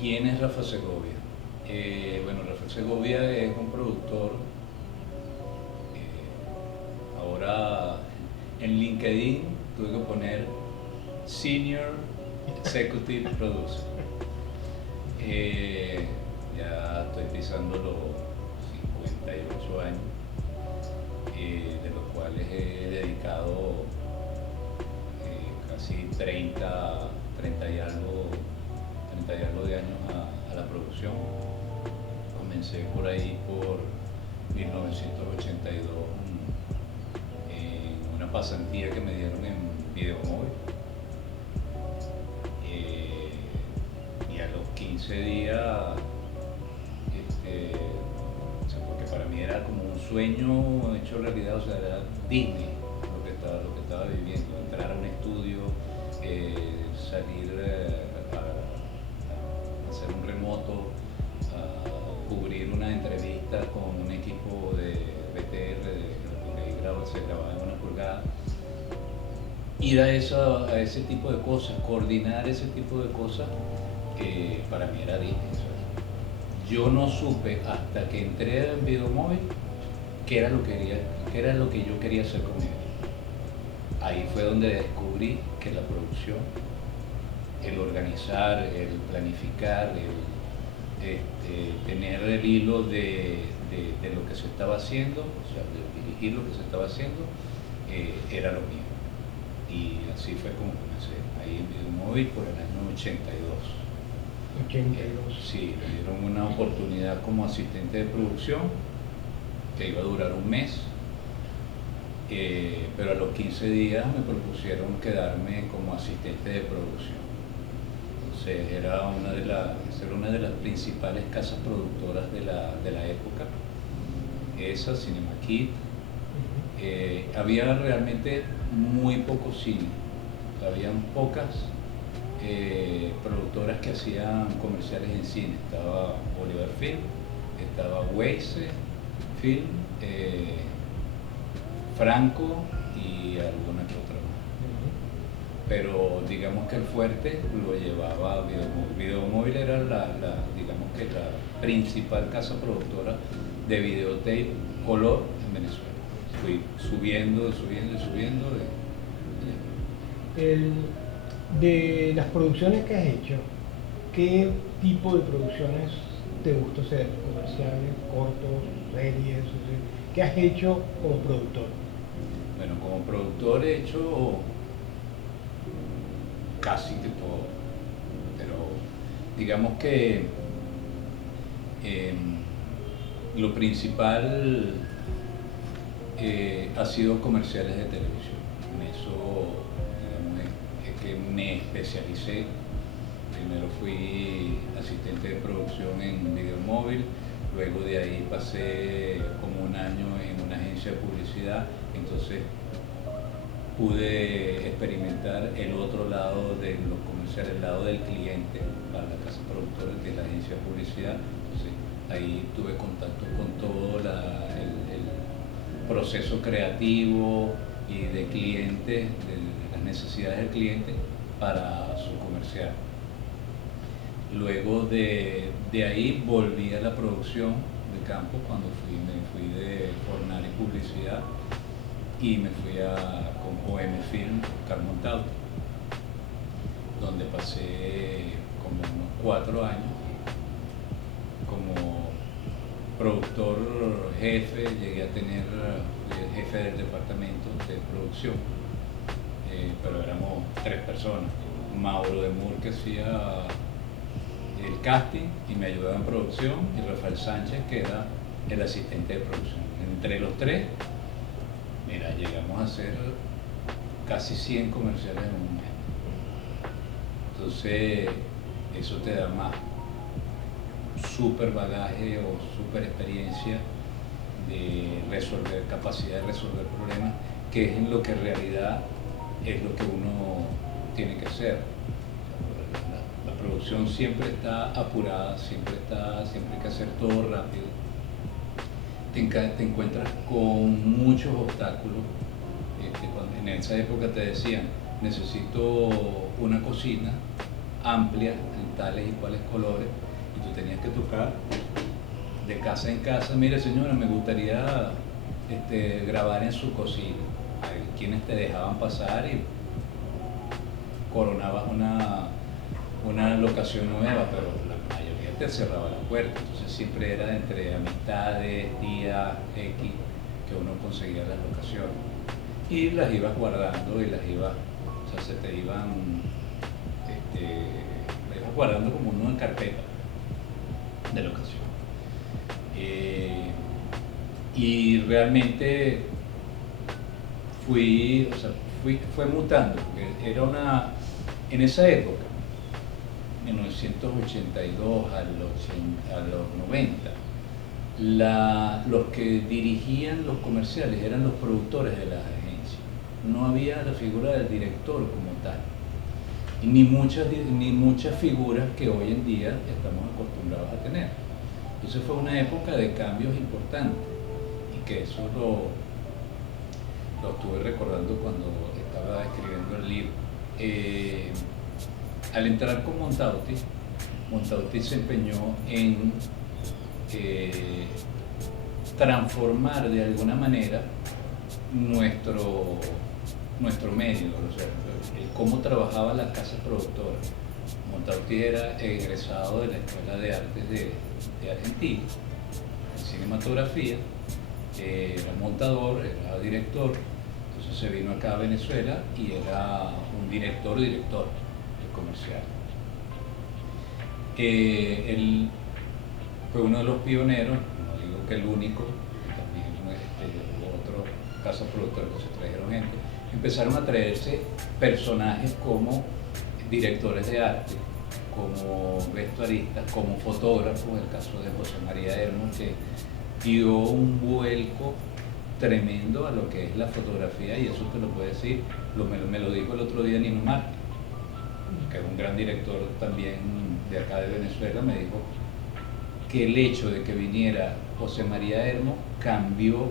¿Quién es Rafa Segovia? Bueno, Rafa Segovia es un productor. Ahora en LinkedIn tuve que poner Senior Executive Producer. Ya estoy pisando los 58 años, de los cuales he dedicado casi 30 y algo de años a la producción. Comencé por ahí por 1982 en una pasantía que me dieron en Videomóvil. Y a los 15 días, o sea, porque para mí era como un sueño hecho realidad, o sea, era Disney lo que estaba viviendo, entrar a un estudio, salir a hacer un remoto, a cubrir una entrevista con un equipo de BTR, porque ahí se grababa en una pulgada, ir a ese tipo de cosas, coordinar ese tipo de cosas, para mí era Disney. O sea, yo no supe hasta que entré en Videomóvil qué era lo que yo quería hacer con ellos. Ahí fue donde descubrí que la producción, el organizar, el planificar, tener el hilo de lo que se estaba haciendo, o sea, de dirigir lo que se estaba haciendo, era lo mío. Y así fue como comencé, ahí en Videomóvil por el año 82. 82. Sí, me dieron una oportunidad como asistente de producción que iba a durar un mes, pero a los 15 días me propusieron quedarme como asistente de producción. Entonces era una de las principales casas productoras de la época, esa, Cinema Kid. Había realmente muy poco cine, habían pocas productoras que hacían comerciales en cine. Estaba Oliver Film, estaba Weisse Film, Franco y alguna que otra más. Pero digamos que el fuerte lo llevaba Videomóvil. Videomóvil era digamos que la principal casa productora de videotape color en Venezuela. Fui subiendo. De las producciones que has hecho, ¿qué tipo de producciones te gusta hacer? ¿Comerciales, cortos, series? O sea, ¿qué has hecho como productor? Bueno, como productor he hecho casi de todo, pero digamos que eh, lo principal ha sido comerciales de televisión. En eso, digamos, es que me especialicé. Primero fui asistente de producción en Videomóvil, luego de ahí pasé como un año en una agencia de publicidad, entonces pude experimentar el otro lado de los comerciales, el lado del cliente para la casa productora, que es la agencia de publicidad. Entonces ahí tuve contacto con todo el proceso creativo y de cliente, de las necesidades del cliente para su comercial. Luego de ahí volví a la producción de campo cuando me fui de Fornar y Publicidad y me fui con OM Film, Oscar Montalvo, donde pasé como unos 4 años como productor jefe. Llegué a tener el jefe del departamento de producción, pero éramos 3 personas. Mauro de Mur, que hacía el casting y me ayudaba en producción, y Rafael Sánchez, que era el asistente de producción. Entre los tres, mira, llegamos a hacer casi 100 comerciales en un mes. Entonces, eso te da más super bagaje o super experiencia de resolver, capacidad de resolver problemas, que es en lo que en realidad es lo que uno tiene que hacer. La producción siempre está apurada, siempre hay que hacer todo rápido. Te encuentras con muchos obstáculos. En esa época te decían, necesito una cocina, amplia en tales y cuales colores, y tú tenías que tocar de casa en casa. Mire señora, me gustaría grabar en su cocina. Hay quienes te dejaban pasar y coronabas una locación nueva, pero la mayoría te cerraba la puerta. Entonces siempre era entre amistades, días, X, que uno conseguía las locaciones. Y las ibas guardando y las ibas, o sea, se te iban, las ibas guardando como una carpeta de locación. Y realmente fue mutando, porque era en esa época, 1982 a los 90, los que dirigían los comerciales eran los productores de las agencias. No había la figura del director como tal, y ni muchas figuras que hoy en día estamos acostumbrados a tener. Entonces fue una época de cambios importantes, y que eso lo estuve recordando cuando estaba escribiendo el libro. Al entrar con Montauti se empeñó en transformar de alguna manera nuestro medio, o sea, cómo trabajaba la casa productora. Montauti era egresado de la Escuela de Artes de Argentina, en cinematografía, era montador, era director. Entonces se vino acá a Venezuela y era un director de comercial. Él fue uno de los pioneros, no digo que el único, también hubo otros casas productoras que se trajeron gente. Empezaron a traerse personajes como directores de arte, como vestuaristas, como fotógrafos, el caso de José María Hermo, que dio un vuelco tremendo a lo que es la fotografía, y eso te lo puede decir, me lo dijo el otro día Nino Márquez, que es un gran director también de acá de Venezuela. Me dijo que el hecho de que viniera José María Hermo cambió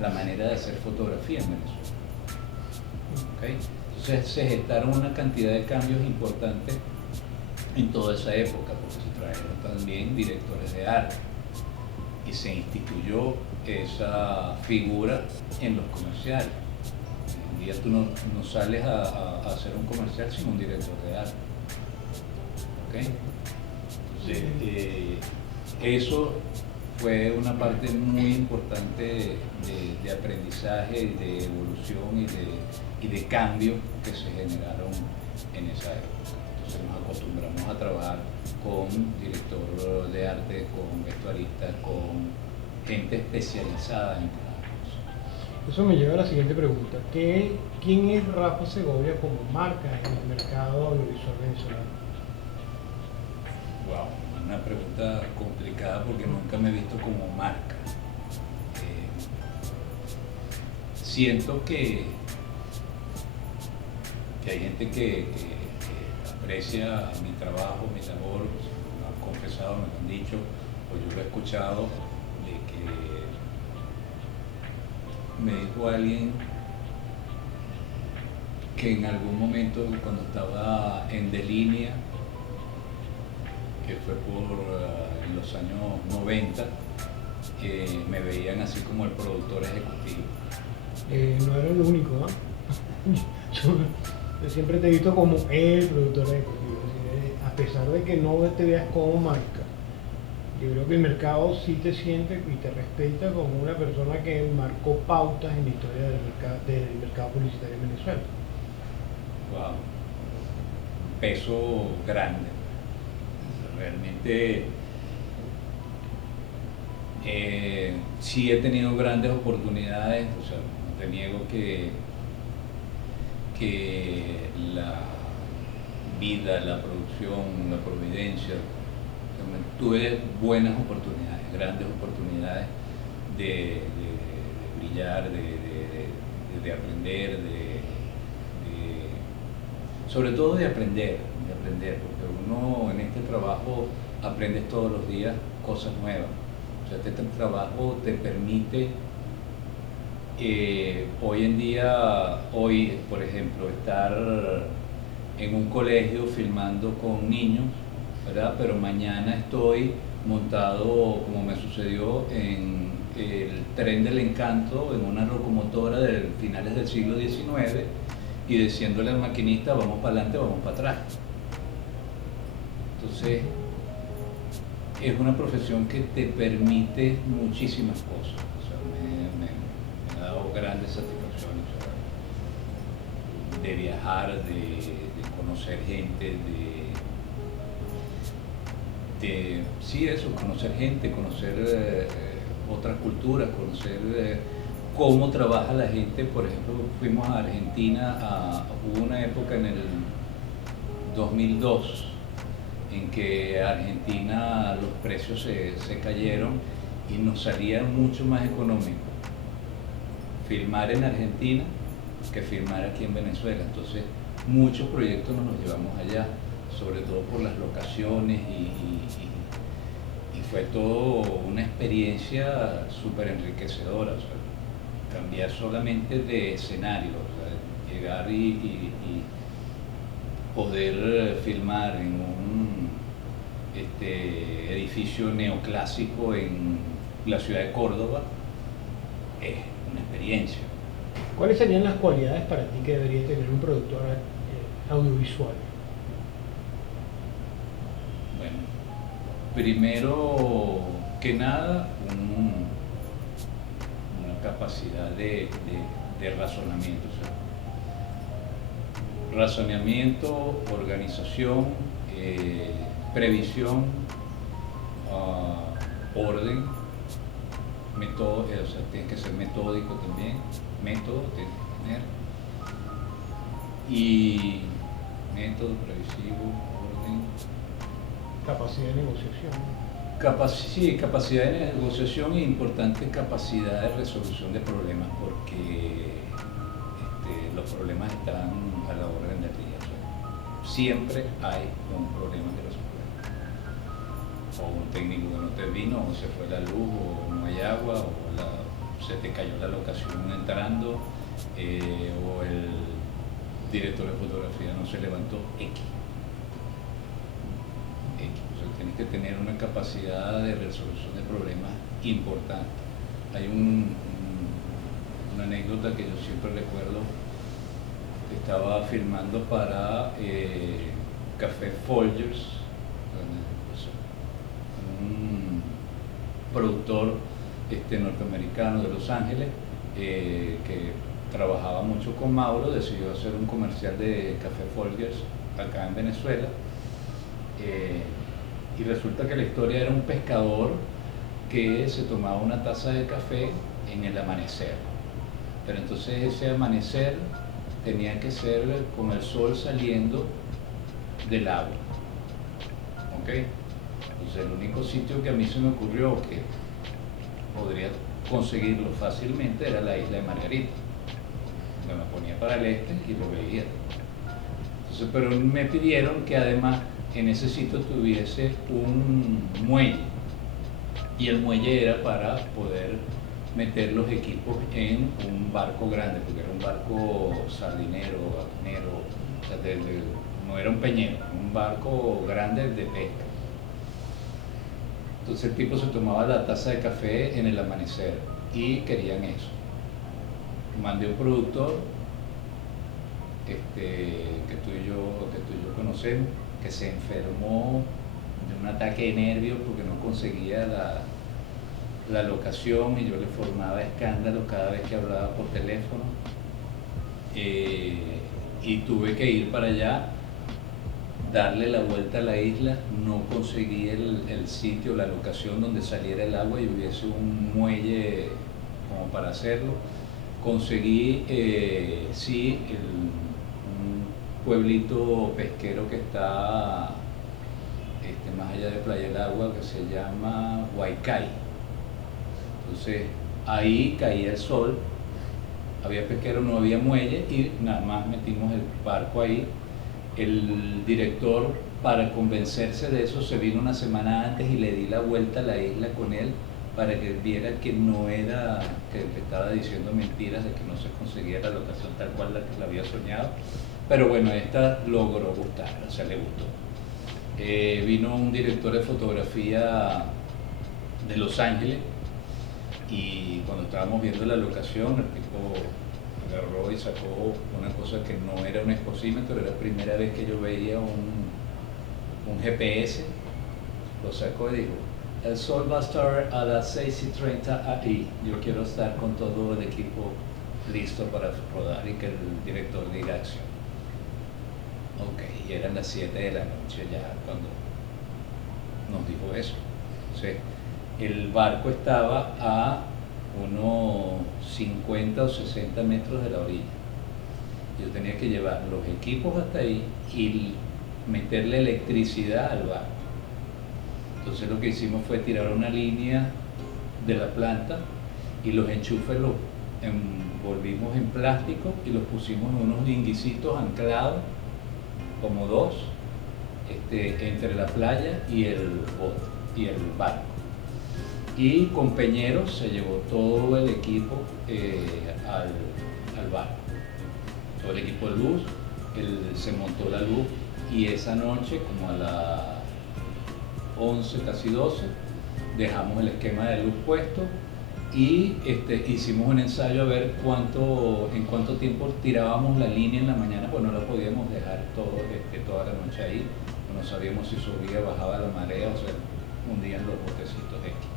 la manera de hacer fotografía en Venezuela. ¿Okay? Entonces se gestaron una cantidad de cambios importantes en toda esa época, porque se trajeron también directores de arte y se instituyó esa figura en los comerciales. Hoy en día tú no sales a hacer un comercial sin un director de arte. ¿Okay? Entonces, eso fue una parte muy importante de aprendizaje, y de evolución y de cambio que se generaron en esa época. Entonces nos acostumbramos a trabajar con director de arte, con vestuaristas, con gente especializada en cada cosa. Eso me lleva a la siguiente pregunta. ¿Quién es Rafa Segovia como marca en el mercado audiovisual venezolano? Wow, una pregunta complicada porque nunca me he visto como marca. Siento que hay gente que aprecia mi trabajo, mi labor, me han confesado, me lo han dicho, o yo lo he escuchado, de que me dijo alguien que en algún momento, cuando estaba en Delínea, que fue por los años 90, me veían así como el productor ejecutivo. No era el único, ¿no? Yo siempre te he visto como el productor ejecutivo. A pesar de que no te veas como marca, yo creo que el mercado sí te siente y te respeta como una persona que marcó pautas en la historia del mercado publicitario en Venezuela. Wow. Peso grande. Realmente sí he tenido grandes oportunidades, o sea, no te niego que la vida, la producción, la providencia, tuve buenas oportunidades, grandes oportunidades de brillar, de aprender, sobre todo de aprender, porque uno en este trabajo aprendes todos los días cosas nuevas. O sea, este trabajo te permite hoy en día, por ejemplo, estar en un colegio filmando con niños, ¿verdad? Pero mañana estoy montado, como me sucedió, en el tren del encanto, en una locomotora de finales del siglo XIX, y diciéndole al maquinista, vamos para adelante, vamos para atrás. Entonces, es una profesión que te permite muchísimas cosas. O sea, me ha dado grandes satisfacciones, o sea, de viajar, de conocer gente, sí, eso, conocer gente, conocer otras culturas, conocer cómo trabaja la gente. Por ejemplo, fuimos a Argentina, hubo una época en el 2002 en que Argentina los precios se cayeron y nos salía mucho más económico filmar en Argentina que filmar aquí en Venezuela. Entonces, muchos proyectos nos los llevamos allá, sobre todo por las locaciones y fue todo una experiencia súper enriquecedora. O sea, cambiar solamente de escenario, o sea, llegar y poder filmar en un edificio neoclásico en la ciudad de Córdoba es una experiencia. ¿Cuáles serían las cualidades para ti que debería tener un productor audiovisual? Bueno, primero que nada, una capacidad de razonamiento. O sea, razonamiento, organización, previsión, orden, método, o sea, tiene que ser metódico también, método tiene que tener, y método, previsivo, orden. Capacidad de negociación. Sí, capacidad de negociación e importante capacidad de resolución de problemas, porque los problemas están a la orden del día. O sea, siempre hay un problema que resolver. O un técnico que no te vino, o se fue la luz, o no hay agua, o se te cayó la locación entrando, o el director de fotografía no se levantó, X. O sea, tienes que tener una capacidad de resolución de problemas importante. Hay una anécdota que yo siempre recuerdo. Estaba filmando para Café Folgers, un productor norteamericano de Los Ángeles que trabajaba mucho con Mauro. Decidió hacer un comercial de Café Folgers acá en Venezuela, y resulta que la historia era un pescador que se tomaba una taza de café en el amanecer, pero entonces ese amanecer tenía que ser con el sol saliendo del agua, ¿ok? Entonces el único sitio que a mí se me ocurrió que podría conseguirlo fácilmente era la isla de Margarita. Me ponía para el este y lo veía. Entonces, pero me pidieron que además en ese sitio tuviese un muelle, y el muelle era para poder meter los equipos en un barco grande, porque era un barco sardinero, atunero, o sea, no era un peñero, un barco grande de pesca. Entonces el tipo se tomaba la taza de café en el amanecer y querían eso. Mandé un productor que tú y yo conocemos, que se enfermó de un ataque de nervios porque no conseguía la locación, y yo le formaba escándalos cada vez que hablaba por teléfono, y tuve que ir para allá, darle la vuelta a la isla. No conseguí el sitio, la locación donde saliera el agua y hubiese un muelle como para hacerlo. Conseguí sí un pueblito pesquero que está más allá de Playa del Agua, que se llama Huaycay. Entonces ahí caía el sol, había pesquero, no había muelle, y nada más metimos el barco ahí. El director, para convencerse de eso, se vino una semana antes y le di la vuelta a la isla con él para que viera que no era, que estaba diciendo mentiras de que no se conseguía la locación tal cual la que la había soñado. Pero bueno, esta logró gustar, o sea, le gustó. Vino un director de fotografía de Los Ángeles y cuando estábamos viendo la locación, el tipo agarró y sacó una cosa que no era un exposímetro, era la primera vez que yo veía un GPS, lo sacó y dijo, el sol va a estar a las 6:30 ahí, yo quiero estar con todo el equipo listo para rodar y que el director diga acción. Ok, y eran las 7 de la noche ya cuando nos dijo eso. Entonces, el barco estaba a unos 50 o 60 metros de la orilla. Yo tenía que llevar los equipos hasta ahí y meterle electricidad al barco. Entonces lo que hicimos fue tirar una línea de la planta y los enchufes los envolvimos en plástico y los pusimos en unos dinguicitos anclados, como dos, entre la playa y el bote, y el barco. Y con Peñeros se llevó todo el equipo al barco, todo el equipo de luz, se montó la luz y esa noche, como a las 11, casi 12, dejamos el esquema de luz puesto y hicimos un ensayo a ver en cuánto tiempo tirábamos la línea en la mañana, pues no la podíamos dejar toda la noche ahí, no sabíamos si subía, bajaba la marea, o sea, hundían los botecitos estos.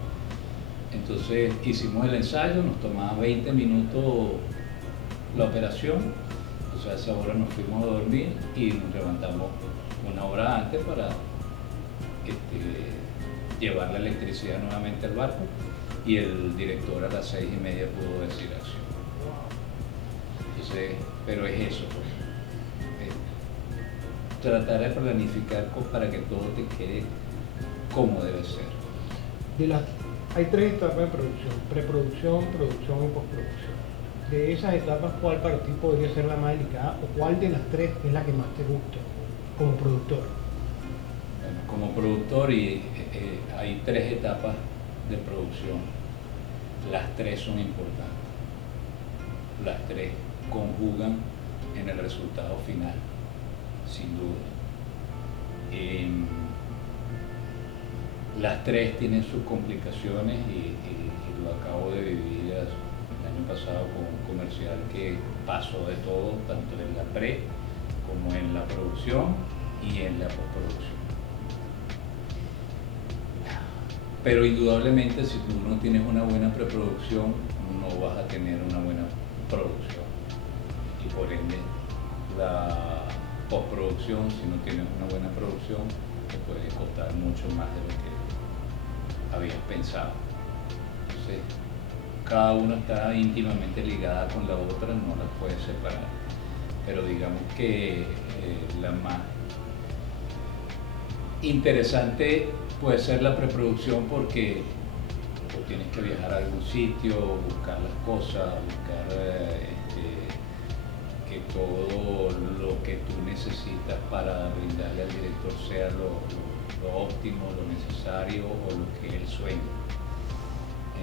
Entonces hicimos el ensayo, nos tomaba 20 minutos la operación, o sea, a esa hora nos fuimos a dormir y nos levantamos una hora antes para llevar la electricidad nuevamente al barco y el director a las 6:30 pudo decir acción. Entonces, pero es eso, pues, tratar de planificar para que todo te quede como debe ser. Hay 3 etapas de producción: preproducción, producción y postproducción. De esas etapas, ¿cuál para ti podría ser la más delicada o cuál de las 3 es la que más te gusta como productor? Bueno, como productor hay 3 etapas de producción. Las 3 son importantes. Las 3 conjugan en el resultado final, sin duda. Las 3 tienen sus complicaciones y lo acabo de vivir el año pasado con un comercial que pasó de todo, tanto en la pre como en la producción y en la postproducción. Pero indudablemente si tú no tienes una buena preproducción, no vas a tener una buena producción. Y por ende, la postproducción, si no tienes una buena producción, te puede costar mucho más de lo que habías pensado. Entonces, cada una está íntimamente ligada con la otra, no las puedes separar. Pero digamos que la más interesante puede ser la preproducción porque tú tienes que viajar a algún sitio, buscar las cosas, buscar que todo lo que tú necesitas para brindarle al director sea lo óptimo, lo necesario o lo que él sueña.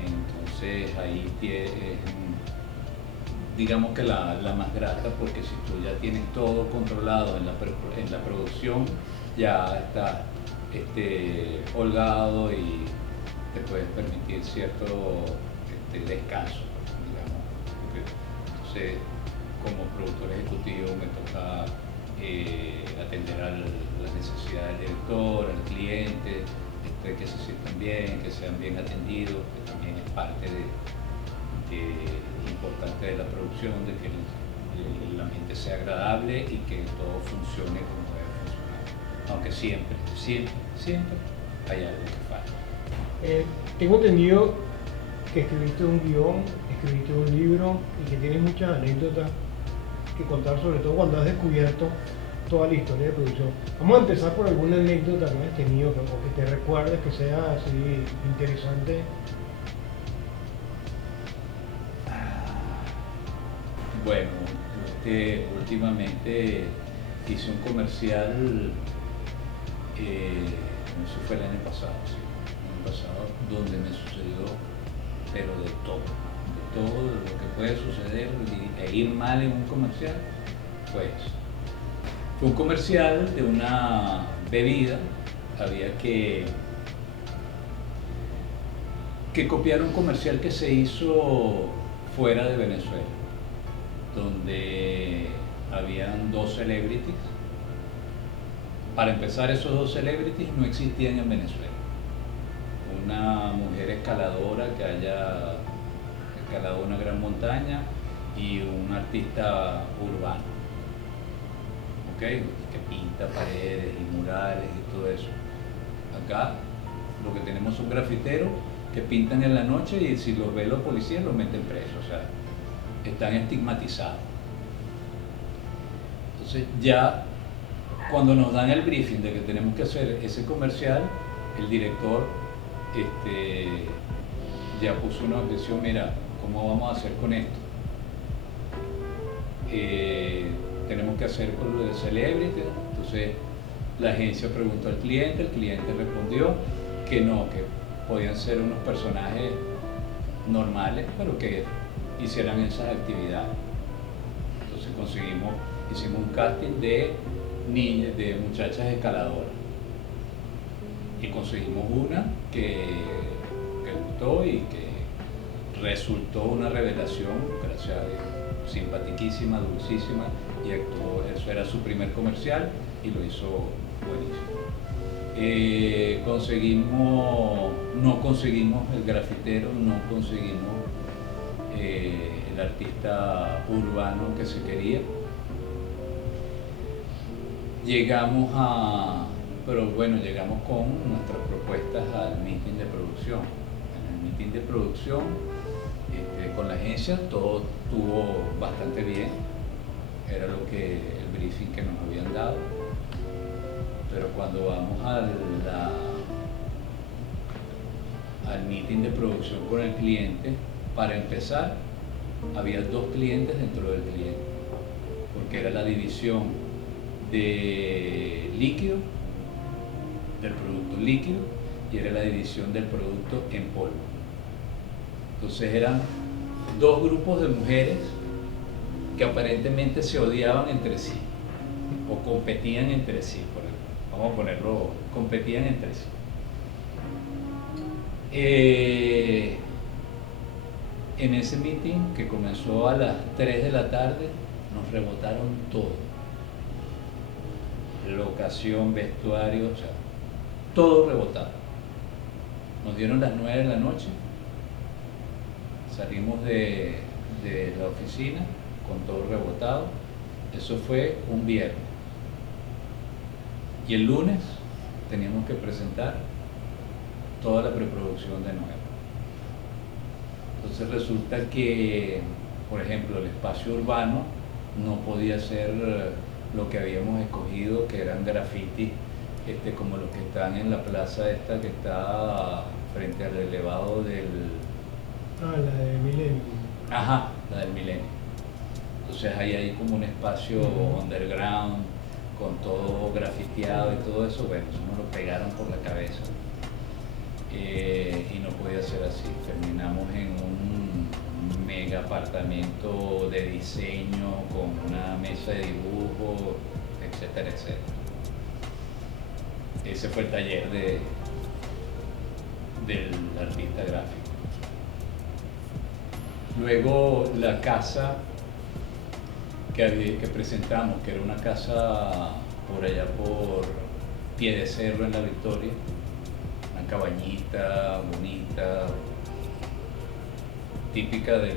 Entonces ahí digamos que la más grata, porque si tú ya tienes todo controlado en la producción, ya estás holgado y te puedes permitir cierto descanso, digamos. Entonces, como productor ejecutivo me toca atender a las necesidades del director, al cliente, que se sientan bien, que sean bien atendidos, que también es parte importante de la producción, de que el ambiente sea agradable y que todo funcione como debe funcionar. Aunque siempre hay algo que falta. Tengo entendido que escribiste un guión, escribiste un libro y que tienes muchas anécdotas que contar, sobre todo cuando has descubierto toda la historia de producción. Vamos a empezar por alguna anécdota que hayas tenido o que te recuerdes que sea así interesante. Bueno, últimamente hice un comercial, eso fue el año pasado, donde me sucedió, pero de todo lo que puede suceder e ir mal en un comercial, fue eso. un comercial de una bebida. Había que copiar un comercial que se hizo fuera de Venezuela, donde habían dos celebrities. Para empezar, esos dos celebrities no existían en Venezuela. Una mujer escaladora que haya escalado una gran montaña y un artista urbano, ¿ok? Que pinta paredes y murales y todo eso. Acá lo que tenemos son grafiteros que pintan en la noche y si los ve los policías los meten presos, o sea, están estigmatizados. Entonces ya cuando nos dan el briefing de que tenemos que hacer ese comercial, el director ya puso una objeción: mira, ¿cómo vamos a hacer con esto? Tenemos que hacer con lo de celebrity. Entonces la agencia preguntó al cliente, el cliente respondió que no, que podían ser unos personajes normales, pero que hicieran esas actividades. Entonces hicimos un casting de niñas, de muchachas escaladoras, y conseguimos una que gustó y que resultó una revelación, gracias a Dios, simpatiquísima, dulcísima, y actuó. Eso era su primer comercial y lo hizo buenísimo. No conseguimos el grafitero, no conseguimos el artista urbano que se quería. Llegamos con nuestras propuestas al meeting de producción. En el meeting de producción con la agencia todo estuvo bastante bien, era el briefing que nos habían dado, pero cuando vamos al meeting de producción con el cliente, para empezar, había dos clientes dentro del cliente, porque era la división de líquido, del producto líquido, y era la división del producto en polvo. Entonces eran dos grupos de mujeres que aparentemente se odiaban entre sí, o competían entre sí, vamos a ponerlo, competían entre sí. En ese meeting, que comenzó a las 3 de la tarde, nos rebotaron todo. Locación, vestuario, o sea, todo rebotado. Nos dieron las 9 de la noche, salimos de la oficina con todo rebotado. Eso fue un viernes. Y el lunes teníamos que presentar toda la preproducción de nuevo. Entonces resulta que, por ejemplo, el espacio urbano no podía ser lo que habíamos escogido, que eran grafitis como los que están en la plaza esta que está frente al elevado del... la de Milenio. Ajá, la del Milenio. Entonces ahí hay como un espacio underground con todo grafiteado y todo eso. Bueno, eso nos lo pegaron por la cabeza y no podía ser así. Terminamos en un mega apartamento de diseño con una mesa de dibujo, etcétera, etcétera. Ese fue el taller del artista gráfico. Luego la casa que presentamos, que era una casa por allá por Pie de Cerro en La Victoria, una cabañita bonita, típica de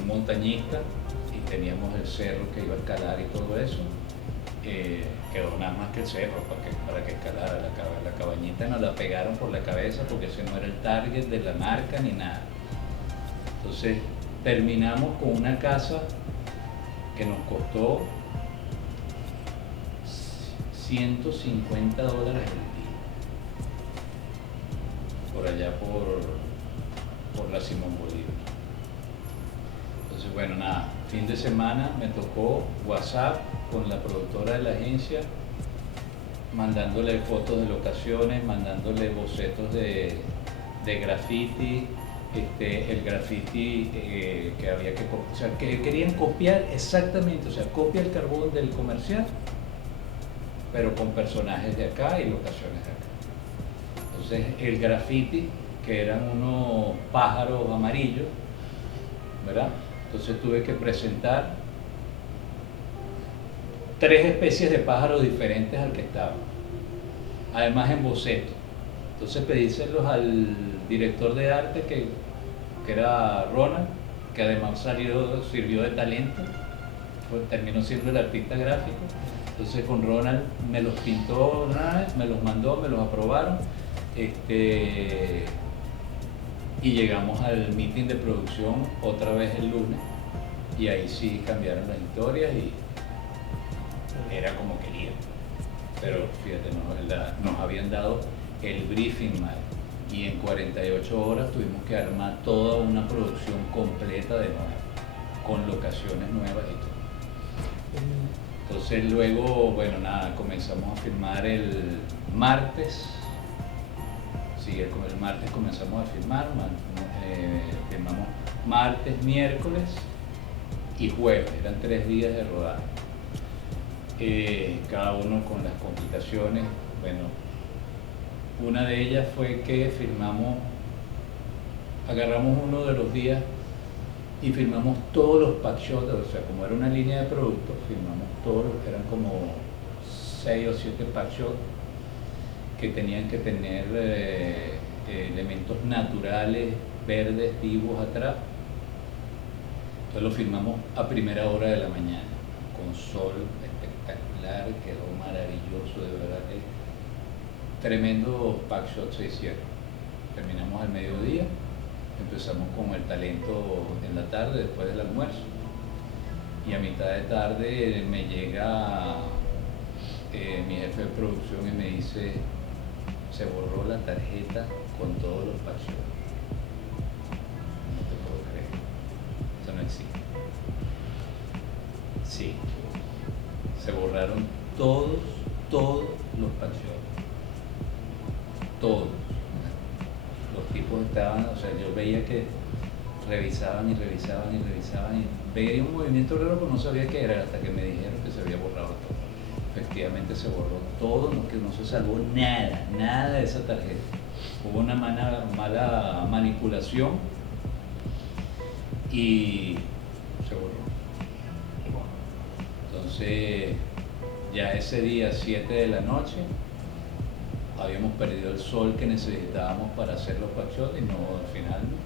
un montañista, y teníamos el cerro que iba a escalar y todo eso. Quedó nada más que el cerro para que escalara. La cabañita nos la pegaron por la cabeza porque ese no era el target de la marca ni nada. Entonces terminamos con una casa que nos costó $150 el día, por allá por la Simón Bolívar. Entonces, bueno, nada, fin de semana me tocó WhatsApp con la productora de la agencia, mandándole fotos de locaciones, mandándole bocetos de graffiti, el graffiti que había que copiar, o sea, que querían copiar exactamente, o sea, copia el carbón del comercial, pero con personajes de acá y locaciones de acá. Entonces el graffiti, que eran unos pájaros amarillos, ¿verdad? Entonces tuve que presentar 3 especies de pájaros diferentes al que estaba, además en boceto. Entonces pedíselos al director de arte que era Ronald, que además sirvió de talento, terminó siendo el artista gráfico. Entonces con Ronald me los pintó, me los mandó, me los aprobaron, y llegamos al meeting de producción otra vez el lunes, y ahí sí cambiaron las historias y era como querían. Pero fíjate, nos habían dado el briefing mal, y en 48 horas tuvimos que armar toda una producción completa de nuevo, con locaciones nuevas y todo. Entonces luego, bueno, nada, comenzamos a filmar el martes. Sí, el martes comenzamos a filmar, filmamos martes, miércoles y jueves, eran 3 días de rodaje. Cada uno con las complicaciones. Bueno, una de ellas fue que agarramos uno de los días y filmamos todos los pack shots, o sea, como era una línea de productos, filmamos todos, eran como 6 o 7 pack shots que tenían que tener elementos naturales, verdes, vivos atrás. Entonces lo filmamos a primera hora de la mañana, con sol espectacular, quedó maravilloso, de verdad que tremendos pack shots se hicieron. Terminamos al mediodía, empezamos con el talento en la tarde, después del almuerzo, y a mitad de tarde me llega mi jefe de producción y me dice: se borró la tarjeta con todos los pack shots. No te puedo creer, eso no existe. Sí, se borraron todos los pack shots, todos. Los tipos estaban, o sea, yo veía que revisaban y veía un movimiento raro, pero no sabía qué era, hasta que me dijeron que se había borrado todo. Efectivamente se borró todo, que no se salvó nada de esa tarjeta. Hubo una mala manipulación y se borró. Entonces, ya ese día, 7 de la noche, habíamos perdido el sol que necesitábamos para hacer los pack shots y no, al final no.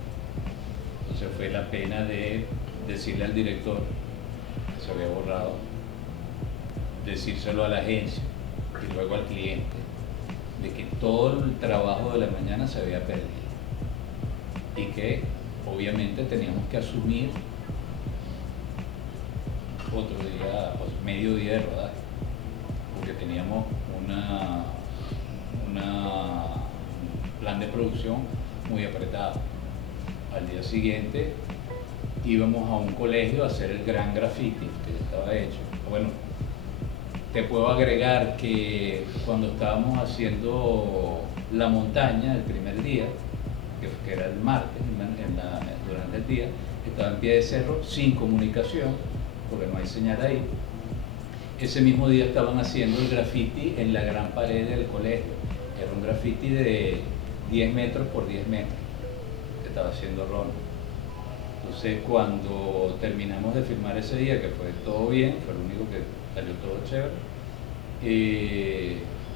Entonces fue la pena de decirle al director que se había borrado, decírselo a la agencia y luego al cliente, de que todo el trabajo de la mañana se había perdido y que obviamente teníamos que asumir otro día, medio día de rodaje, porque teníamos un plan de producción muy apretado. Al día siguiente íbamos a un colegio a hacer el gran graffiti que ya estaba hecho. Bueno, te puedo agregar que cuando estábamos haciendo la montaña el primer día, que era el martes, durante el día, estaba en pie de cerro sin comunicación, porque no hay señal ahí. Ese mismo día estaban haciendo el graffiti en la gran pared del colegio. Era un graffiti de 10 metros por 10 metros que estaba haciendo Ron. Entonces, cuando terminamos de filmar ese día, que fue todo bien, fue lo único que salió todo chévere,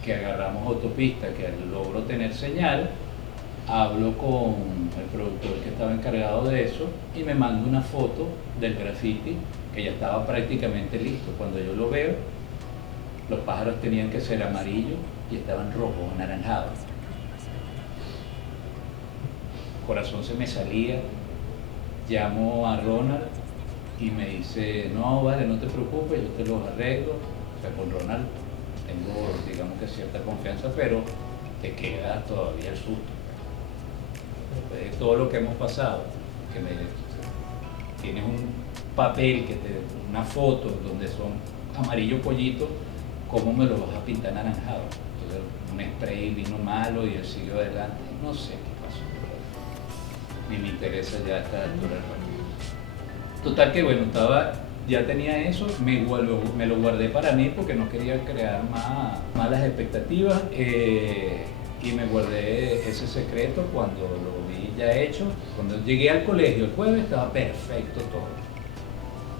que agarramos autopista, que logró tener señal, hablo con el productor que estaba encargado de eso y me manda una foto del graffiti que ya estaba prácticamente listo. Cuando yo lo veo, los pájaros tenían que ser amarillos y estaban rojos, anaranjados. El corazón se me salía. Llamo a Ronald y me dice: no, vale, no te preocupes, yo te los arreglo. O sea, con Ronald tengo, digamos que cierta confianza, pero te queda todavía el susto. Después de todo lo que hemos pasado, que tienes un papel, una foto donde son amarillo pollito, ¿cómo me lo vas a pintar anaranjado? Entonces un spray vino malo y él siguió adelante, no sé qué pasó. ni me interesa ya a esta altura del partido. Total que bueno, ya tenía eso, me lo guardé para mí porque no quería crear malas expectativas y me guardé ese secreto cuando lo vi ya hecho. Cuando llegué al colegio el jueves estaba perfecto todo.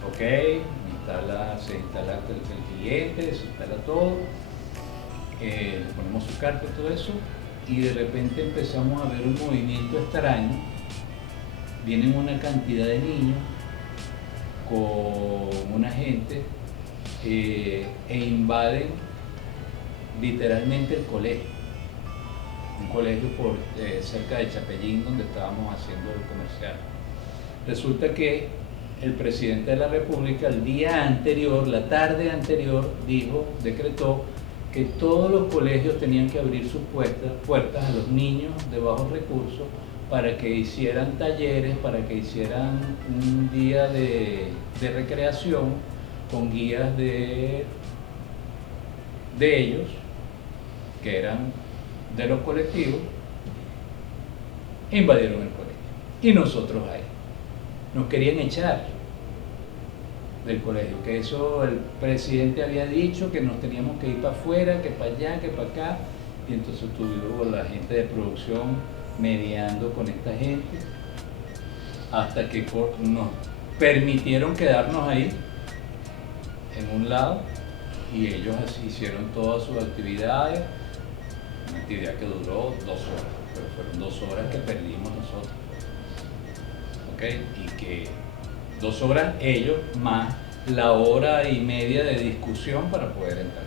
Ok, se instala el cliente, se instala todo, le ponemos su carta y todo eso, y de repente empezamos a ver un movimiento extraño. Vienen una cantidad de niños con una gente e invaden literalmente el colegio, un colegio cerca de Chapellín donde estábamos haciendo el comercial. Resulta que el presidente de la República el día anterior, la tarde anterior, decretó que todos los colegios tenían que abrir sus puertas a los niños de bajos recursos para que hicieran talleres, para que hicieran un día de recreación con guías de ellos, que eran de los colectivos, e invadieron el colegio. Y nosotros ahí. Nos querían echar del colegio, que eso el presidente había dicho, que nos teníamos que ir para afuera, que para allá, que para acá, y entonces tuvo la gente de producción mediando con esta gente hasta que nos permitieron quedarnos ahí en un lado y ellos así hicieron todas sus actividades, una actividad que duró 2 horas, pero fueron 2 horas que perdimos nosotros, ¿ok? Y que 2 horas ellos más la hora y media de discusión para poder entrar.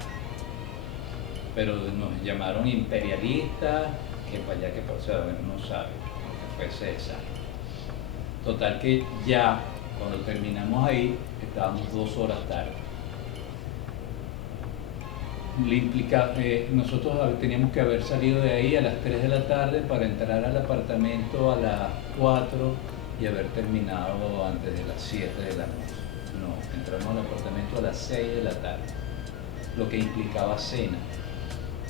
Pero nos llamaron imperialistas, que para allá, que para allá, bueno, no sabe, aunque fuese exacto. Total que ya cuando terminamos ahí estábamos 2 horas tarde. Nosotros teníamos que haber salido de ahí a las 3 de la tarde para entrar al apartamento a las 4 y haber terminado antes de las 7 de la noche. No, entramos al apartamento a las 6 de la tarde, lo que implicaba cena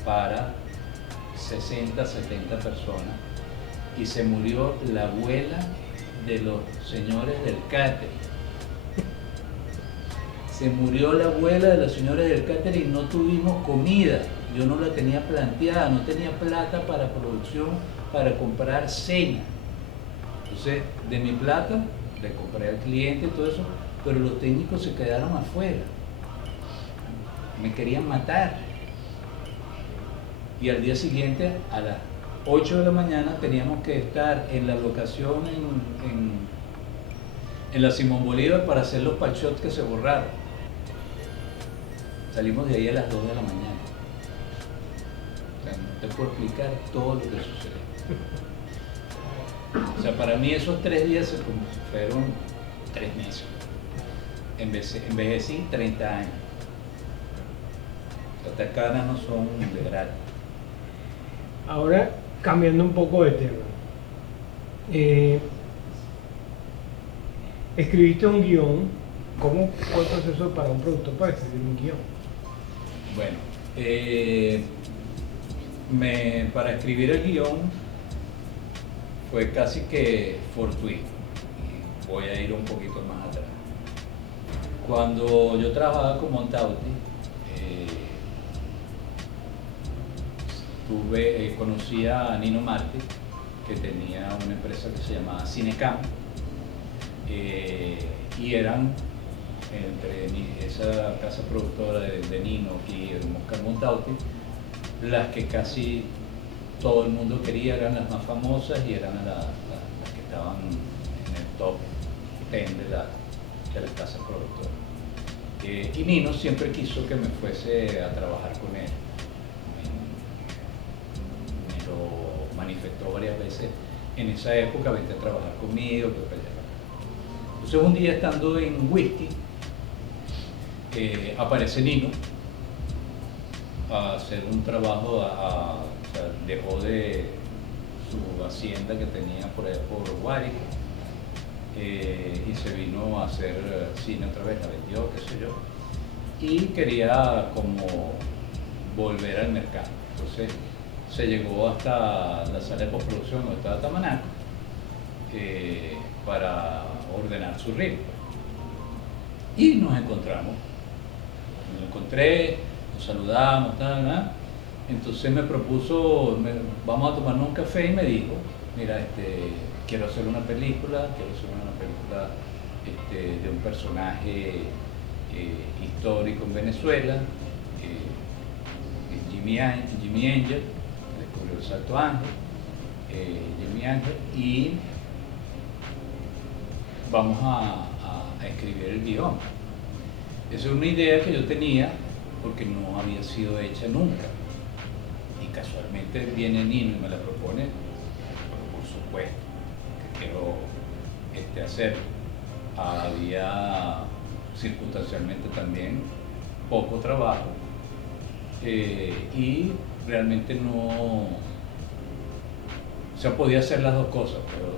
para 60, 70 personas, y se murió la abuela de los señores del catering. Se murió la abuela de los señores del catering y no tuvimos comida. Yo no la tenía planteada, no tenía plata para producción, para comprar cena. Entonces, de mi plata, le compré al cliente y todo eso, pero los técnicos se quedaron afuera. Me querían matar. Y al día siguiente, a las 8 de la mañana, teníamos que estar en la locación en la Simón Bolívar para hacer los pachots que se borraron. Salimos de ahí a las 2 de la mañana. O sea, no te puedo explicar todo lo que sucedió. O sea, para mí esos 3 días fueron 3 meses. Envejecí 30 años. Estas caras no son de gratis. Ahora, cambiando un poco de tema. Escribiste un guión. ¿Cómo fue el proceso para un productor para escribir un guión? Bueno, para escribir el guión fue casi que fortuito. Y voy a ir un poquito más atrás. Cuando yo trabajaba con Montauti, conocí a Nino Marti, que tenía una empresa que se llamaba Cinecam, y eran entre esa casa productora de Nino y el Oscar Montauti, las que casi todo el mundo quería, eran las más famosas y eran las que estaban en el top 10 de las casas productoras. Y Nino siempre quiso que me fuese a trabajar con él. Me lo manifestó varias veces en esa época: vente a trabajar conmigo. Entonces un día, estando en Whisky, aparece Nino a hacer un trabajo, o sea, dejó de su hacienda que tenía por allá por Guárico, y se vino a hacer cine otra vez, la vendió, qué sé yo, y quería como volver al mercado. Entonces se llegó hasta la sala de postproducción donde estaba Tamanaco para ordenar su ritmo. Y nos encontramos. Nos encontré, nos saludamos, tal, ¿no? Entonces me propuso, vamos a tomarnos un café y me dijo, mira, quiero hacer una película de un personaje histórico en Venezuela, Jimmy Angel, que descubrió el Salto Ángel, Jimmy Ángel, y vamos a escribir el guión. Esa es una idea que yo tenía porque no había sido hecha nunca. Y casualmente viene Nino y me la propone, por supuesto, que quiero hacerlo. Había circunstancialmente también poco trabajo y realmente no, o sea, podía hacer las dos cosas, pero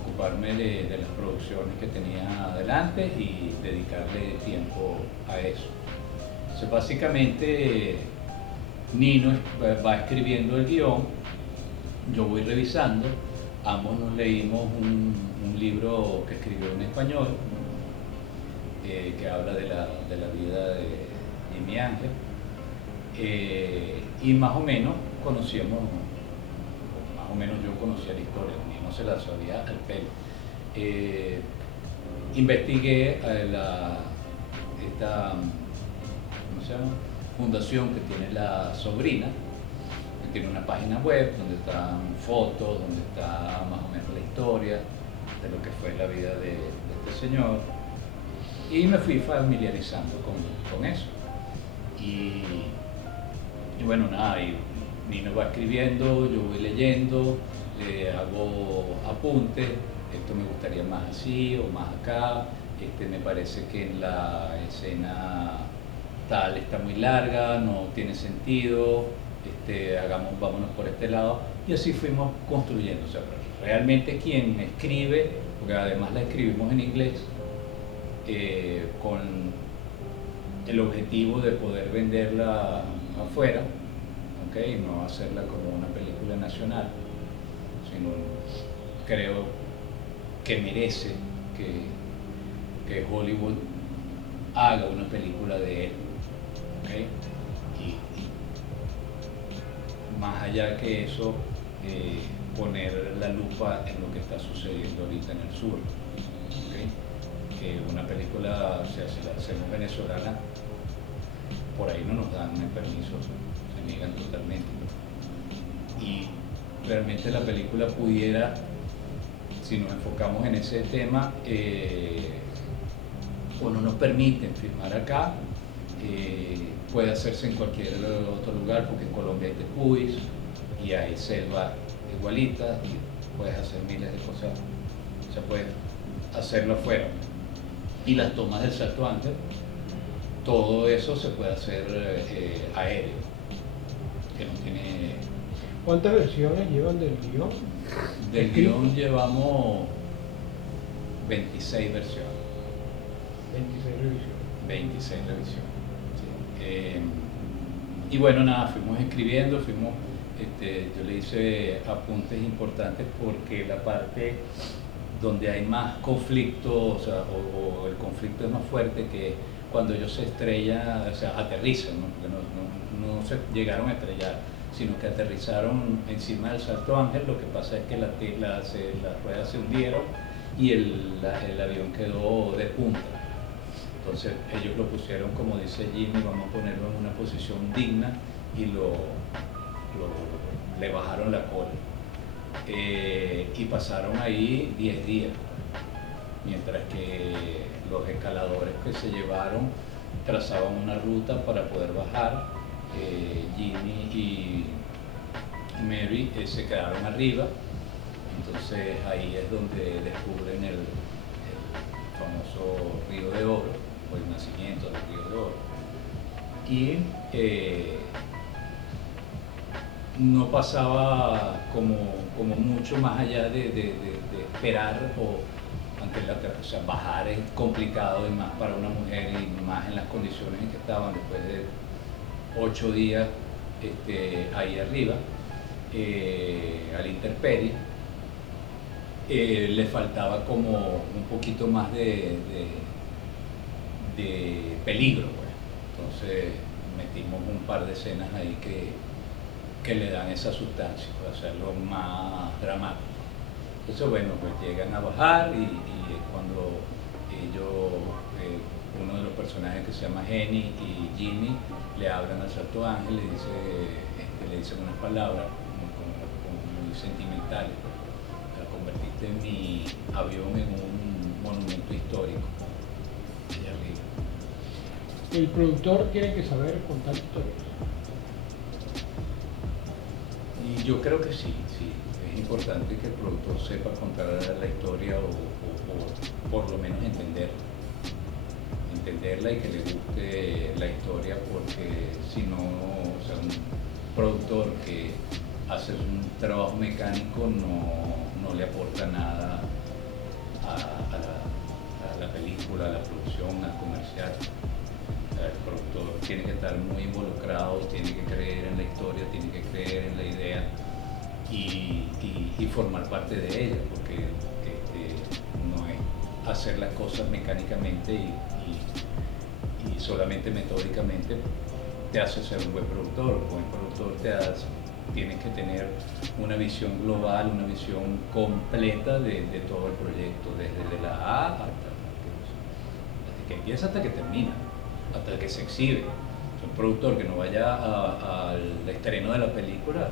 ocuparme de las producciones que tenía adelante y dedicarle tiempo a eso. Entonces, básicamente, Nino va escribiendo el guión, yo voy revisando, ambos nos leímos un libro que escribió en español, que habla de la vida de Jimmy Ángel, y más o menos conocíamos, más o menos yo conocía la historia, Nino se la sabía al pelo. Investigué esta, ¿cómo se llama?, fundación que tiene la sobrina, que tiene una página web donde están fotos, donde está más o menos la historia de lo que fue la vida de este señor, y me fui familiarizando con eso. Y bueno, nada, y Nino va escribiendo, yo voy leyendo, le hago apuntes, esto me gustaría más así o más acá, me parece que en la escena tal está muy larga, no tiene sentido, vámonos por este lado, y así fuimos construyendo. O sea, realmente quien escribe, porque además la escribimos en inglés, con el objetivo de poder venderla afuera, ¿okay? No hacerla como una película nacional, sino creo que merece que Hollywood haga una película de él, ¿okay? Y más allá que eso, poner la lupa en lo que está sucediendo ahorita en el sur, ¿okay? Que una película, o sea, si la hacemos venezolana, por ahí no nos dan el permiso, se niegan totalmente. Y realmente la película pudiera, si nos enfocamos en ese tema, o no nos permiten filmar acá, puede hacerse en cualquier otro lugar, porque en Colombia hay tepuis y hay selva igualita y puedes hacer miles de cosas, o sea, puedes hacerlo afuera. Y las tomas del Salto Ángel, todo eso se puede hacer aéreo, que no tiene... ¿Cuántas versiones llevan del guión? Del guión llevamos 26 versiones. 26 revisiones. 26 revisiones. Sí. Y bueno, nada, fuimos escribiendo, yo le hice apuntes importantes porque la parte donde hay más conflicto, o sea, o el conflicto es más fuerte, que cuando ellos se estrellan, o sea, aterrizan, ¿no? Porque no se llegaron a estrellar, sino que aterrizaron encima del Salto Ángel. Lo que pasa es que las ruedas se hundieron y el avión quedó de punta. Entonces ellos lo pusieron, como dice Jimmy, vamos a ponerlo en una posición digna, y le bajaron la cola. Y pasaron ahí 10 días, mientras que los escaladores que se llevaron trazaban una ruta para poder bajar. Jimmy y Mary se quedaron arriba, entonces ahí es donde descubren el famoso Río de Oro, o el nacimiento del Río de Oro. Y no pasaba como mucho más allá de esperar, o sea, bajar es complicado, y más para una mujer, y más en las condiciones en que estaban después de 8 días ahí arriba, a la intemperie. le faltaba como un poquito más de peligro, pues. Entonces metimos un par de escenas ahí que le dan esa sustancia, para hacerlo más dramático. Entonces, bueno, pues llegan a bajar y es cuando ellos, uno de los personajes que se llama Jenny y Jimmy, le hablan al Santo Ángel, le dicen unas palabras como muy sentimentales. La convertiste en mi avión en un monumento histórico, allá arriba. El productor tiene que saber contar historias. Y yo creo que sí, sí. Es importante que el productor sepa contar la historia o por lo menos entenderla y que le guste la historia, porque si no, o sea, un productor que hace un trabajo mecánico no le aporta nada a la película, a la producción, al comercial. El productor tiene que estar muy involucrado, tiene que creer en la historia, tiene que creer en la idea y formar parte de ella, porque no es hacer las cosas mecánicamente y solamente metódicamente te hace ser un buen productor. Un buen productor tienes que tener una visión global, una visión completa de todo el proyecto, desde la A hasta que empieza hasta que termina, hasta que se exhibe. Un productor que no vaya al estreno de la película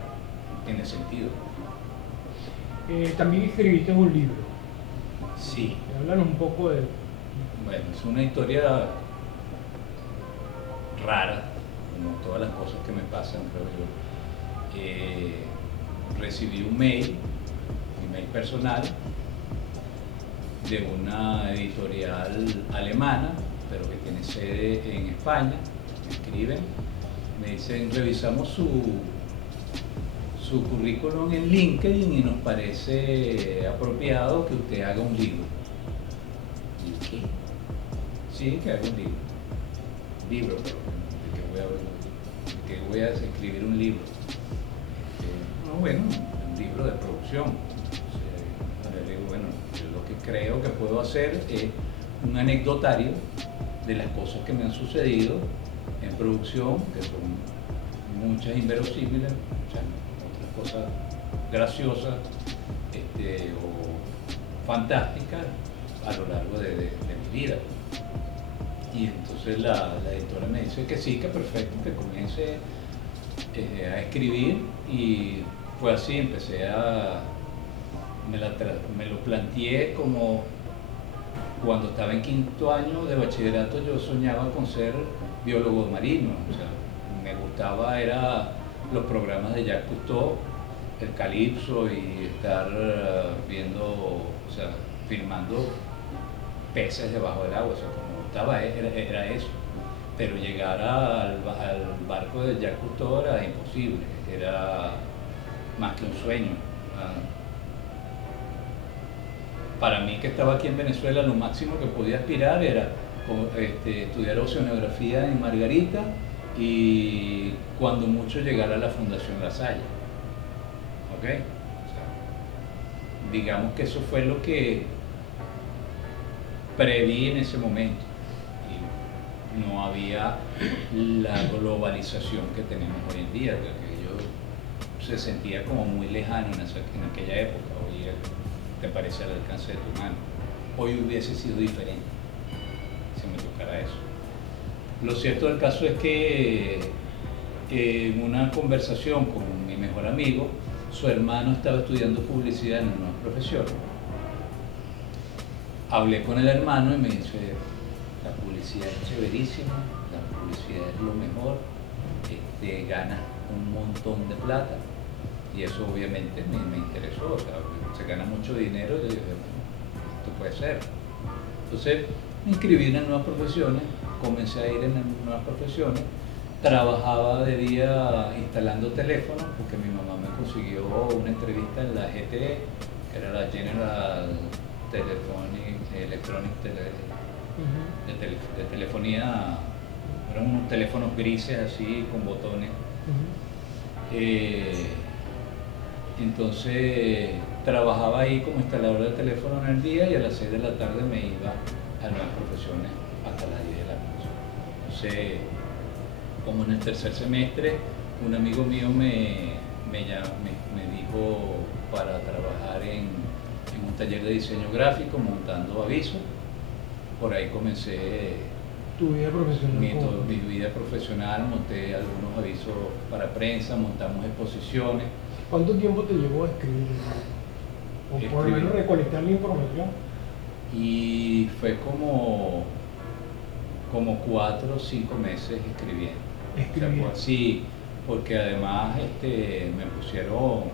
no tiene sentido. También escribiste un libro. Sí. Háblanos un poco de... Bueno, es una historia rara, como todas las cosas que me pasan, creo yo. Recibí un mail personal, de una editorial alemana, pero que tiene sede en España. Me escriben, me dicen: revisamos su currículum en LinkedIn y nos parece apropiado que usted haga un libro. ¿Y qué? Sí, que haga un libro. Libro, pero ¿de qué voy a escribir un libro? Bueno, un libro de producción. Entonces, le digo, bueno, yo lo que creo que puedo hacer es un anecdotario de las cosas que me han sucedido en producción, que son muchas inverosímiles, muchas otras cosas graciosas o fantásticas a lo largo de mi vida. Y entonces la editora me dice que sí, que perfecto, que comience a escribir, y fue así. Me lo planteé como cuando estaba en quinto año de bachillerato. Yo soñaba con ser biólogo marino, o sea, me gustaba los programas de Jacques Cousteau, el Calipso, y estar viendo, o sea, filmando peces debajo del agua. O sea, como me gustaba era eso. Pero llegar al barco de Jacques Cousteau era imposible, era más que un sueño. Para mí, que estaba aquí en Venezuela, lo máximo que podía aspirar era estudiar oceanografía en Margarita y cuando mucho llegar a la Fundación La Salle. ¿Ok? O sea, digamos que eso fue lo que preví en ese momento. Y no había la globalización que tenemos hoy en día, que aquello se sentía como muy lejano en aquella época. Hoy te parece al alcance de tu mano. Hoy hubiese sido diferente si me tocara eso. Lo cierto del caso es que en una conversación con mi mejor amigo, su hermano estaba estudiando publicidad en una nueva profesión. Hablé con el hermano y me dice: la publicidad es chéverísima, la publicidad es lo mejor, ganas un montón de plata. Y eso obviamente me interesó. O sea, se gana mucho dinero, y yo dije, esto puede ser. Entonces me inscribí en nuevas profesiones, comencé a ir en nuevas profesiones. Trabajaba de día instalando teléfonos, porque mi mamá me consiguió una entrevista en la GTE, que era la General Electronic de telefonía. Eran unos teléfonos grises así con botones. Entonces trabajaba ahí como instalador de teléfono en el día y a las 6 de la tarde me iba a Nuevas Profesiones hasta las 10 de la noche. Entonces, como en el tercer semestre, un amigo mío me dijo para trabajar en un taller de diseño gráfico montando avisos. Por ahí comencé Tu vida profesional. mi vida profesional, monté algunos avisos para prensa, montamos exposiciones. ¿Cuánto tiempo te llevó a escribir? O por lo menos recolectar la información. Y fue como 4 o 5 meses escribiendo. Escribiendo. O sea, sí, porque además me pusieron... O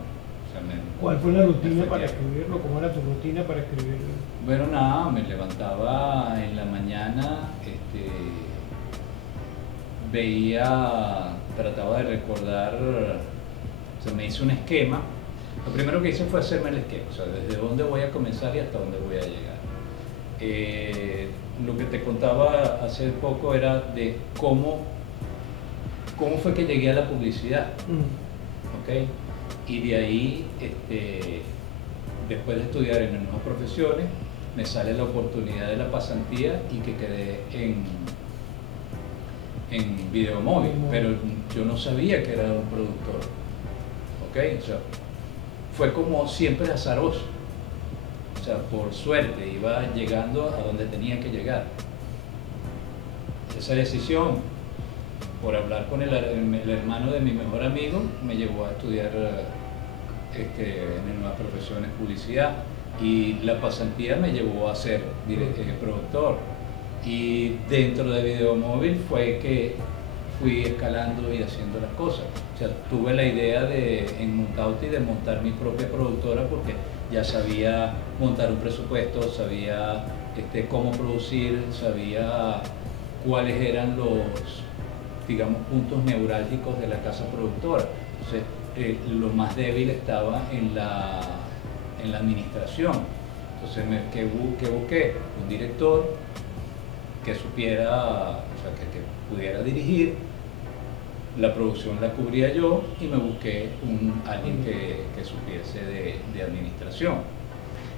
sea, ¿Cuál fue la rutina para escribirlo? ¿Cómo era tu rutina para escribirlo? Bueno, nada, me levantaba en la mañana, trataba de recordar, o sea, me hice un esquema. Lo primero que hice fue hacerme el esquema, o sea, desde dónde voy a comenzar y hasta dónde voy a llegar. Lo que te contaba hace poco era de cómo fue que llegué a la publicidad, ¿ok? Y de ahí, después de estudiar en las Nuevas Profesiones, me sale la oportunidad de la pasantía y que quedé en video móvil, pero yo no sabía que era un productor, ¿ok? O sea, fue como siempre azaroso, o sea, por suerte iba llegando a donde tenía que llegar. Esa decisión, por hablar con el hermano de mi mejor amigo, me llevó a estudiar en Nuevas Profesiones publicidad, y la pasantía me llevó a ser productor, y dentro de video móvil fue que fui escalando y haciendo las cosas. O sea, tuve la idea en Montauti de montar mi propia productora, porque ya sabía montar un presupuesto, sabía cómo producir, sabía cuáles eran los, digamos, puntos neurálgicos de la casa productora. Entonces, lo más débil estaba en la administración. Entonces, ¿qué busqué? Un director que supiera, o sea, que pudiera dirigir. La producción la cubría yo, y me busqué alguien que supiese de administración.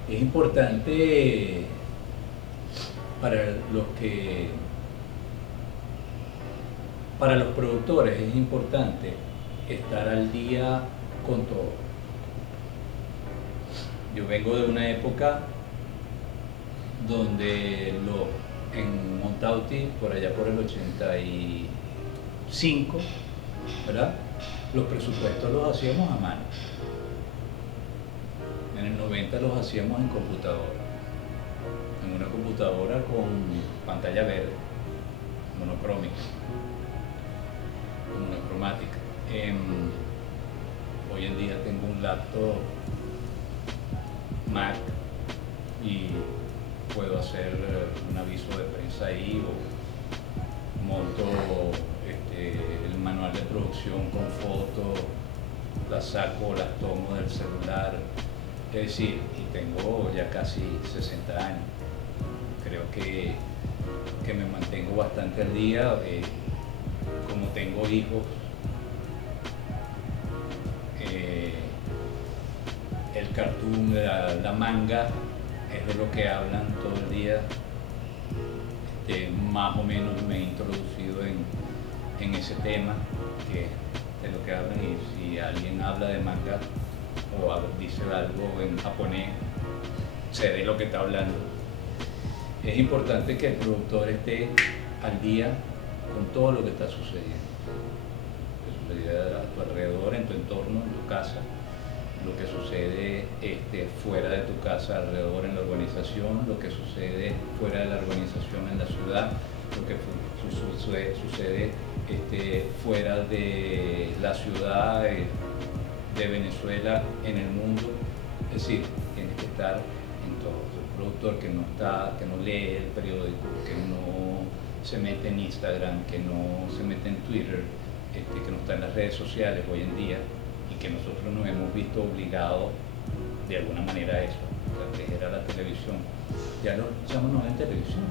Es importante para los productores, es importante estar al día con todo. Yo vengo de una época donde en Montauti, por allá por el 85, ¿verdad? Los presupuestos los hacíamos a mano. En el 90 los hacíamos en computadora. En una computadora con pantalla verde, monocromática. Hoy en día tengo un laptop Mac y puedo hacer un aviso de prensa ahí, o monto el manual de producción con fotos, las saco, las tomo del celular. Es decir, y tengo ya casi 60 años. Creo que me mantengo bastante al día. Como tengo hijos, el cartoon, la manga, es de lo que hablan todo el día. Más o menos me he introducido en ese tema, que de lo que hablan, y si alguien habla de manga o dice algo en japonés, sé de lo que está hablando. Es importante que el productor esté al día con todo lo que está sucediendo. Lo que sucede a tu alrededor, en tu entorno, en tu casa, lo que sucede fuera de tu casa, alrededor en la urbanización, lo que sucede fuera de la urbanización en la ciudad, lo que sucede fuera de la ciudad de Venezuela, en el mundo. Es decir, tienes que estar en todo. El productor que no lee el periódico, que no se mete en Instagram, que no se mete en Twitter, que no está en las redes sociales hoy en día, y que nosotros nos hemos visto obligados de alguna manera a eso. Antes era la televisión, ya los chamos no ven televisión.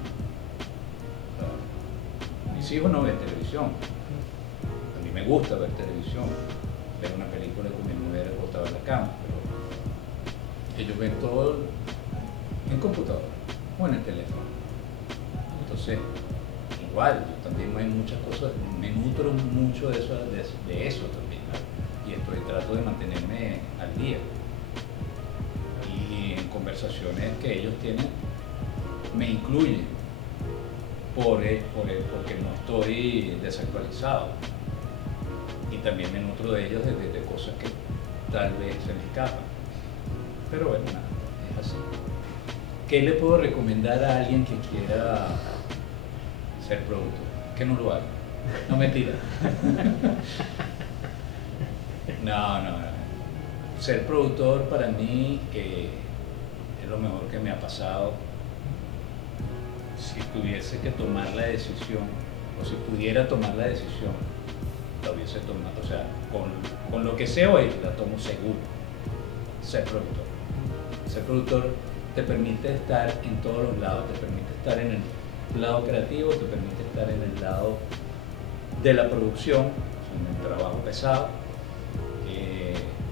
Mis hijos no ven televisión. A mí me gusta ver televisión, ver una película con mi mujer botada en la cama, pero ellos ven todo en computadora o en el teléfono. Entonces, igual, yo también hay muchas cosas, me nutro mucho de eso también, ¿no? Y trato de mantenerme al día. Y en conversaciones que ellos tienen, me incluyen porque no estoy desactualizado. Y también me nutro de ellos de cosas que tal vez se me escapan. Pero bueno, nada, es así. ¿Qué le puedo recomendar a alguien que quiera ser productor? Que no lo haga. No, mentira. No. Ser productor para mí es lo mejor que me ha pasado. Si tuviese que tomar la decisión, o si pudiera tomar la decisión, la hubiese tomado. O sea, con lo que sé hoy, la tomo seguro. Ser productor. Ser productor te permite estar en todos los lados, te permite estar en el lado creativo, te permite estar en el lado de la producción, en el trabajo pesado.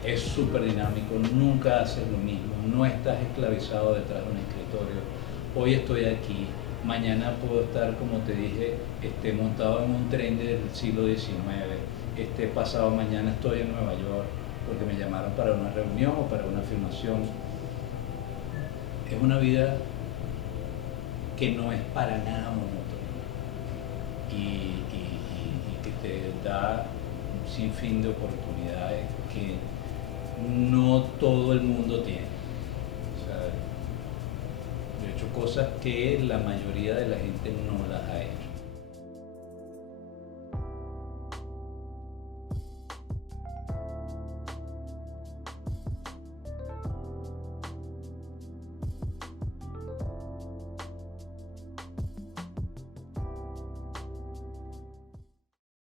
Es súper dinámico, nunca haces lo mismo, no estás esclavizado detrás de un escritorio. Hoy estoy aquí, mañana puedo estar, como te dije, montado en un tren del siglo XIX, pasado mañana estoy en Nueva York porque me llamaron para una reunión o para una filmación. Es una vida que no es para nada monótona y que te da un sinfín de oportunidades que no todo el mundo tiene. O sea, yo he hecho cosas que la mayoría de la gente no las ha hecho.